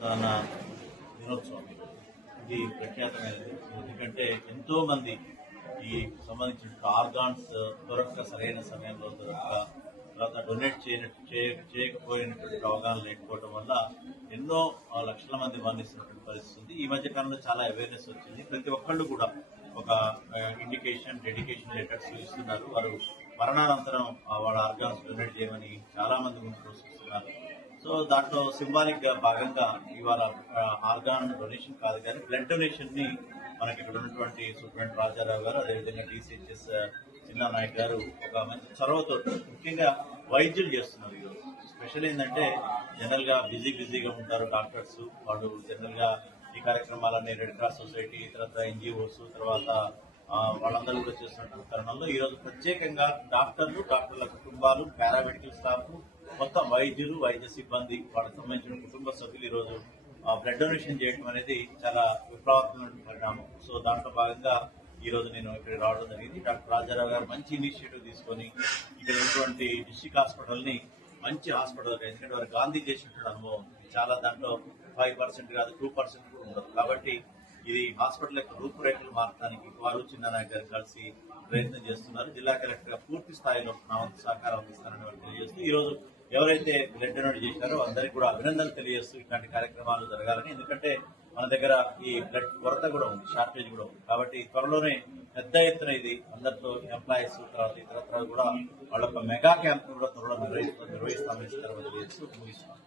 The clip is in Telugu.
ప్రధాన దినోత్సవం ఇది ప్రఖ్యాతమైనది. ఎందుకంటే ఎంతో మంది ఈ సంబంధించిన ఆర్గాన్స్ దొరక్క సరైన సమయంలో దొరక్క తర్వాత డొనేట్ చేయకపోయినటువంటి అవగాహన లేకపోవడం వల్ల ఎన్నో లక్షల మంది మరణిస్తున్నటువంటి పరిస్థితి ఉంది. ఈ మధ్య కాలంలో చాలా అవేర్నెస్ వచ్చింది. ప్రతి ఒక్కళ్ళు కూడా ఒక ఇండికేషన్ డెడికేషన్ లెటర్స్ ఇస్తున్నారు. వారు మరణానంతరం వాళ్ళ ఆర్గాన్స్ డొనేట్ చేయమని చాలా మంది ముందుకు వస్తున్నారు. సో దాంట్లో సింబాలిక్ గా భాగంగా ఇవాళ ఆర్గాన్ డొనేషన్ కాదు కానీ బ్లడ్ డొనేషన్ ని మనకి ఇక్కడ ఉన్నటువంటి సూపరింటెండెంట్ రాజారావు గారు, అదేవిధంగా టీసీహెచ్ఎస్ చిన్నా నాయక్ గారు ఒక మంచి చొరవతో ముఖ్యంగా వైద్యులు చేస్తున్నారు. ఈరోజు స్పెషల్ ఏంటంటే జనరల్ గా బిజీగా ఉంటారు డాక్టర్స్. వాళ్ళు జనరల్ గా ఈ కార్యక్రమాలన్నీ రెడ్ క్రాస్ సొసైటీ, తర్వాత ఎన్జిఓస్, తర్వాత వాళ్ళందరూ కూడా చేస్తున్నటువంటి తరుణంలో ఈరోజు ప్రత్యేకంగా డాక్టర్ల కుటుంబాలు, పారామెడికల్ స్టాఫ్, మొత్తం వైద్యులు, వైద్య సిబ్బంది, వాళ్ళకి సంబంధించిన కుటుంబ సభ్యులు ఈరోజు బ్లడ్ డొనేషన్ చేయడం అనేది చాలా విప్లవాత్మకమైన పరిణామం. సో దాంట్లో భాగంగా ఈ రోజు నేను ఇక్కడికి రావడం జరిగింది. డాక్టర్ రాజారావు గారు మంచి ఇనిషియేటివ్ తీసుకొని ఇక్కడ ఉన్నటువంటి డిస్ట్రిక్ట్ హాస్పిటల్ ని మంచి హాస్పిటల్, ఎందుకంటే వారు గాంధీ చేసినటువంటి అనుభవం చాలా, దాంట్లో 5% కాదు 2% కూడా ఉండదు. కాబట్టి ఇది హాస్పిటల్ యొక్క రూపురేఖలు మార్చడానికి వారు చిన్ననాయక్ గారు కలిసి ప్రయత్నం చేస్తున్నారు. జిల్లా కలెక్టర్ గా పూర్తి స్థాయిలో నా వంతు సహకారం అందిస్తారని వారు తెలియజేస్తూ ఈ రోజు ఎవరైతే బ్లడ్ డొనేట్ చేశారో అందరికీ కూడా అభినందనలు తెలియజేస్తూ ఇట్లాంటి కార్యక్రమాలు జరగాలని, ఎందుకంటే మన దగ్గర ఈ బ్లడ్ కొరత కూడా ఉంది, షార్టేజ్ కూడా ఉంది. కాబట్టి త్వరలోనే పెద్ద ఎత్తున ఇది అందరితో ఎంప్లాయీస్, తర్వాత ఇతరత్ర కూడా వాళ్ళ మెగా క్యాంప్ కూడా త్వరలో నిర్వహిస్తామని తెలియజేస్తూ ముగిస్తున్నాం.